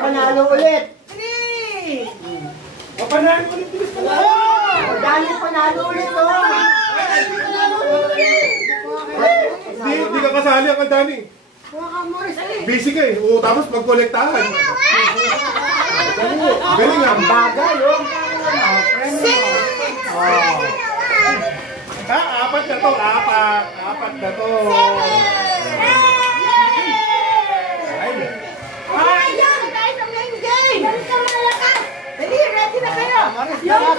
panalo ulit. Panalo ulit, bilis ka na. Dali panalo ulit, Hindi ka kasali ang Dani. Busy ka eh. Oo, tapos magkolektahan. Galing nga. Bagay, oh. Apat na to. Apat na to. Ayan! Guys, ang main game! Dali ka malakas! Dali, ready na kayo! Yung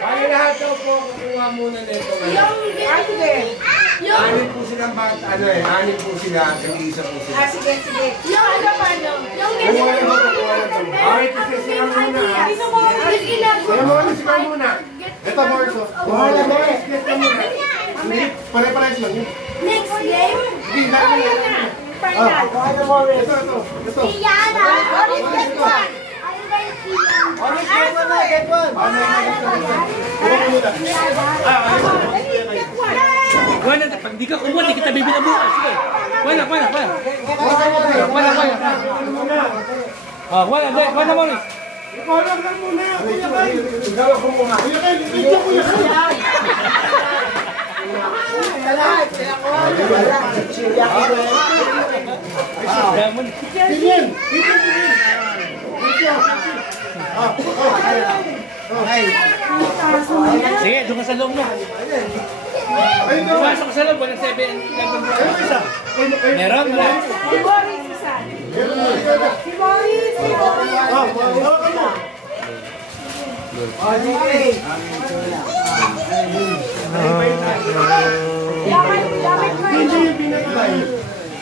Ay, lahat daw po, kukuha muna nito. Anin po silang bata, ano eh, anin po sila, kag-iisa po sila. Sige. Yung ano pa, yung Kuha na po. Okay, kasi sila muna. Sila muna. Ito, Morso. Kuha na, Boris, get ka muna. Pare-pares lang yun. next game? Hindi, dali. Ito. Yana! Orange, get one! Orange, get one. Wala, pag di ka kumuha, di kita bibinabukan. Sige. Wala. Wala, Morris. Ikaw lang muna. Kuya Kay. Ikaw ako muna. Kuya Kay, kuya Kay. Tingin. Sige, doon ka sa loob mo. Pumasok ka sa loob, walang 7. Meron, wala. Si Boris isa. Si Boris.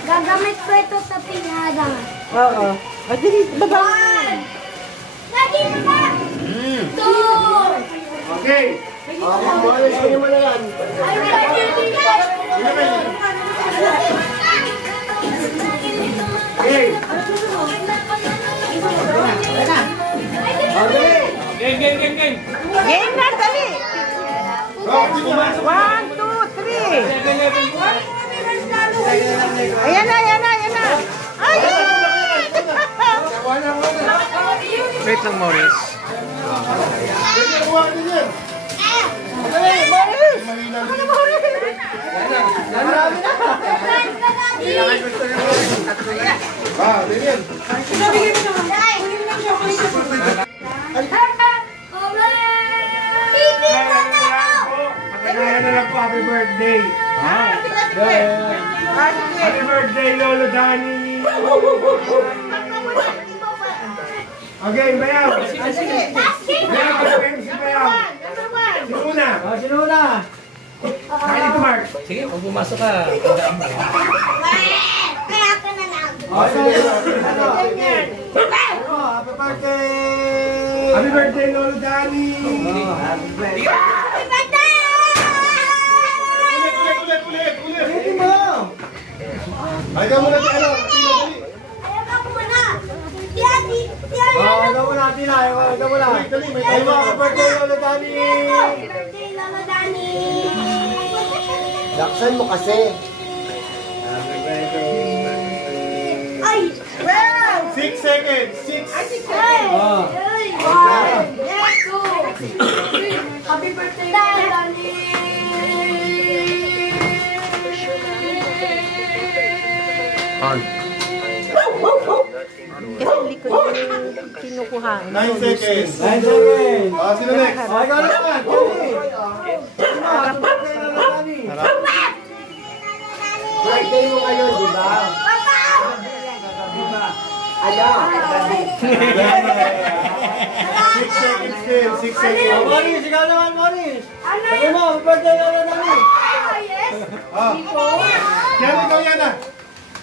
Gagamit ko ito sa pinada. Oo. One! Lagi mo na! Two! Okay. Orange, ganyan mo na yan. Game. Game na, dali. 1, 2, 3. Ayan na. Ay! Wait lang, Morris. Ganyan. Patagalan na lang po, happy birthday. Happy birthday, Lolo Dani. Okay, Bayaw. Bayaw, si Bayaw. Sino una? Kain ito, Mark. Sige, pag pumasok ka, tandaan mo. Kaya ka na lang. Happy birthday! Happy birthday, Lolo Dani. Happy birthday! Ulit. Ulitin mo! Ay, ka muna si ano. Ayaw ka muna. Daddy, Ikaw muna, Tila. Ikaw muna. Dali, may Happy tayo. birthday, Lolo Dani! Happy birthday, Lolo Dani! Laksan mo kasi. Ay! Wow! 6 seconds. 6. Happy birthday, Dani! Kasi hindi ko yung kinukuhaan. 9 seconds. 9 seconds. Sino next? Ikaw naman. Happy birthday, Lolo Dani. Birthday mo ngayon, di ba? Ano? 6 seconds din. 6 seconds. Morris, ikaw naman, Morris. Ano Sabi mo, happy birthday, Lolo Dani. Yes! Yan, ikaw yan ah.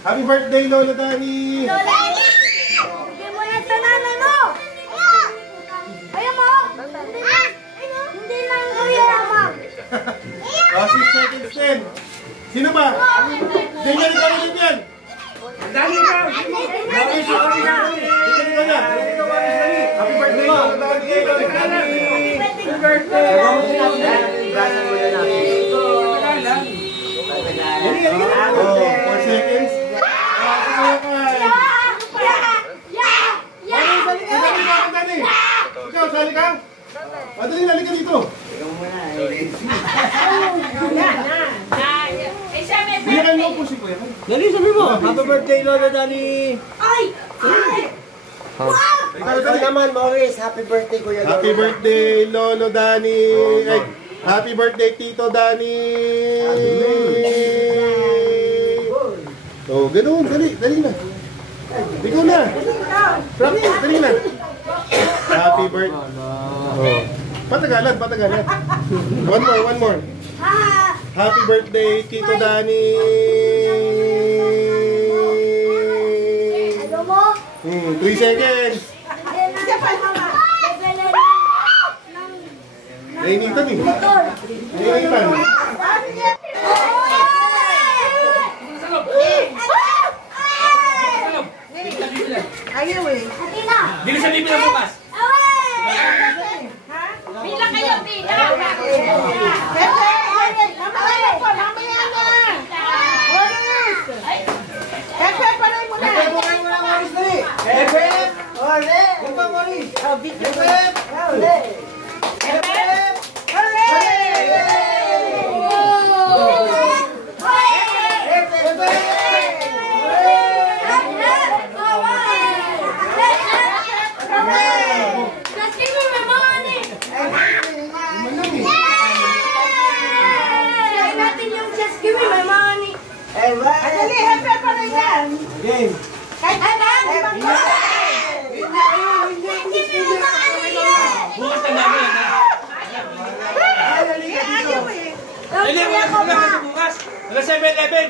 Happy birthday, Lolo Dani. Lola! Bigyan mo yan sa nanay mo! Ayaw mo! Hindi lang kuya ma'am! 6 seconds din. Sino ba? Ganyan, ikaw ulit yan. Dali ka! Happy birthday, Lolo Dani. Happy birthday. Oh, 4 seconds. Dali, sabi mo. Happy birthday, Lolo Dani. Ay! Ay! Ikaw naman, Maurice. Happy birthday, Kuya Lolo. Happy birthday, Lolo Dani. Ay, happy birthday, Tito Dani. Oh, ganun. Dali na. Ikaw na. Rocky, dali na. Happy birthday. Oh. Patagalan. One more. Ha! Happy birthday, Tito Dani. Ano mo? 3 seconds. Nainitan eh. Nainitan. Ayaw eh. Dili sa bibig na bukas. Pila kayo, pila! Just give me my money! Try natin yung just give me my money! Dali, happy pa rin yan. Game. Kahit ano? Bukas na namin yan, ha? Ayaw eh. Dali, wala ka na bukas. Wala 7-Eleven.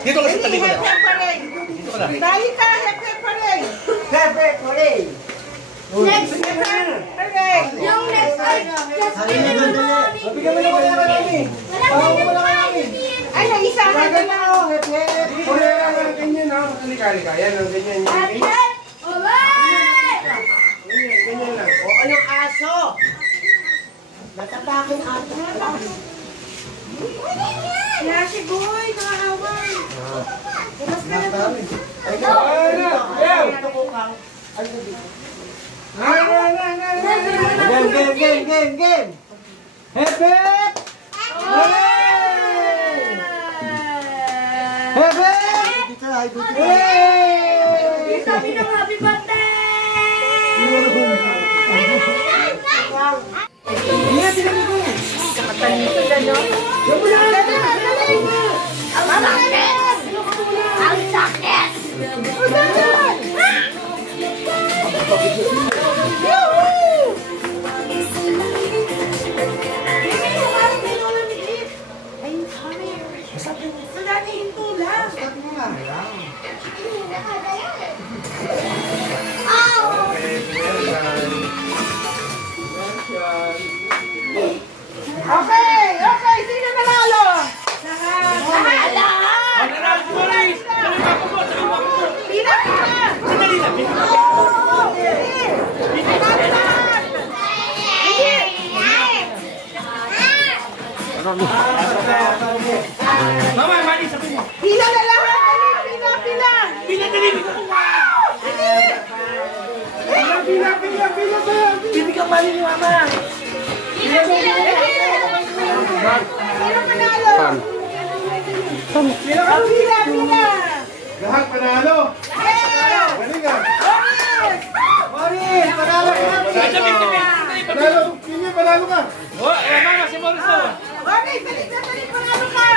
Dito ka sa tabi ko na. Dito ka na. Dali ka, happy pa rin. Happy birthday. Next! Hooray. Yung next ay just give me my money! Bigyan mo na wala ka namin. Wala kayo Ay, naisa ka na na. Ganyan ha. Halika. Yan o, ganyan. Happy birthday! Alright! Ganyan lang. O, anong aso? Natapakin aso. Kaya si Boy, nakahaway. Bukas ka na to. Game. Happy! Happy! Sabi ng happy birthday! Nakatanito na, no? Ang sakit! Ang sakit! Okay, sino nanalo? Bahala! Mananalo si Maurice. Sabi mo ako po. Pila ka! Sandali lang. Mama, mali sabi mo. Pila na lahat! Pila! Dali. Bibigyan mali ni Mama. Sino manalo? Pila! Lahat panalo. Galing ah. Maurice, panalo ka natin. Panalo ka. Oh, mama, si Maurice daw. Okay, dali, panalo ka!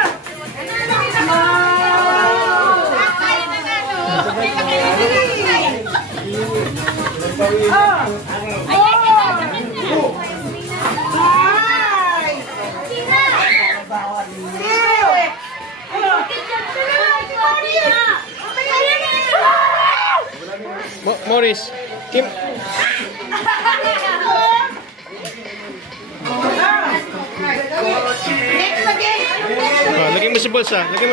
Maurice, Kim. Lagay mo sa bulsa. Lagay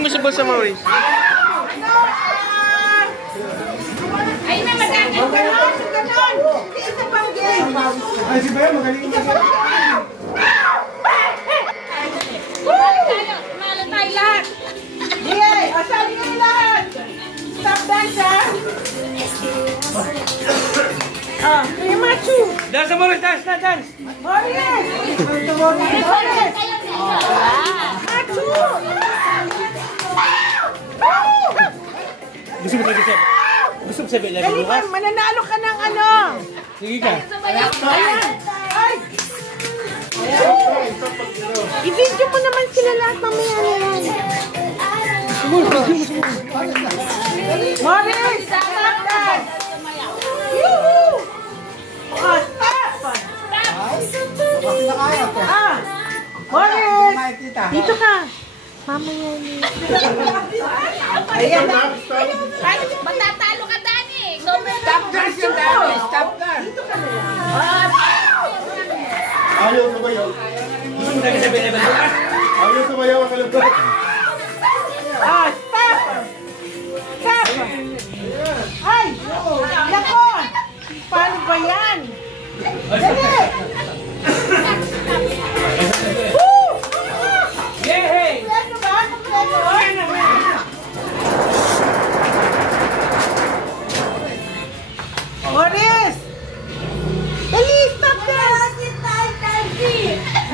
mo sa bulsa, Maurice. Ay, na magkakit ka na! Isa pang game! Ay, si Bayan, magaling mo. Tumalo tayo lahat! Yay! Asabi ngayon lahat! Stop dance, ha? Kuya Machu! Dance mo rin, dance na, dance. Gusto mo sabi? Gusto mo sabi? Dali pa, mananalo ka ng ano. Sige ka. Ay! I-video mo naman sila lahat mamaya na yan. Morris! Stop that! Yoo-hoo! Oh, stop! Kasi na kaya. Ah! Morris! Dito ka. Mamaya niya. Ayan na. Matatalo ka, Dani. Stop that yung dami. Stop that. Ayaw sumayaw. Gusto mo sabi sabi na ba? Ayaw sumayaw ang kalabot. Ah, stop! Stop! Ay! Nako! Paano ba yan? Dali! Woo! Yay! Ano ba? Ano ba? Morris! Dali! Stop that!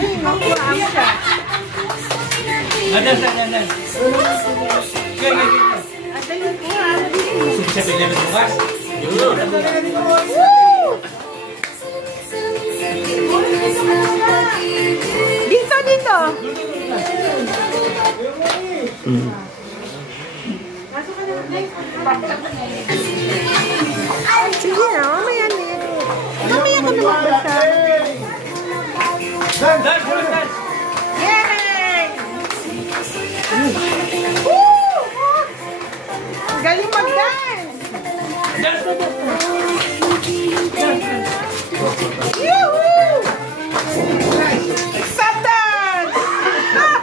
Ay, makuha siya. Dance, dance, dance. Sige, sige. Ah, dali mo nga. Gusto mo sabi na bukas? Dito, dito. Sige na, mamaya na yan. Mamaya ka na magbasa. Dance, dance, dance. Yay! Woo! Galing mag-dance! Dance na, dance. Yoo-hoo! Stop dance! Stop!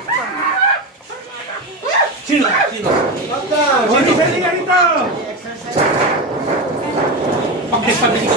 Sino? Sino? Hindi ka rito! Pag-pabili ka